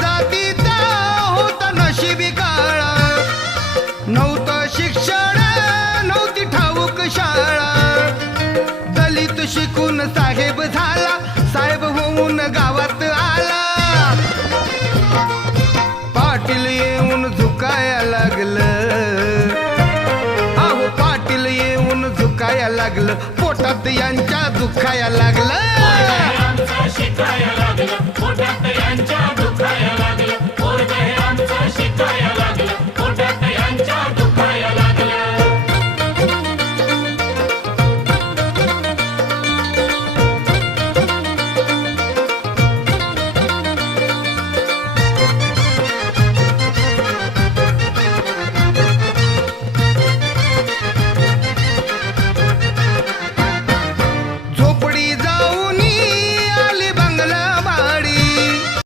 जातीचा होता नशिबी काळा, नव्हतं शिक्षण नव्हती ठाऊक शाळा, दलित शिकून साहेब झाला, साहेब होऊन गावात आला, पाटील येऊन झुकाया लागलं, अहो पाटील येऊन झुकाया लागलं, पोटात यांच्या दुखाया लागलं. शिकायला लागलं पोटात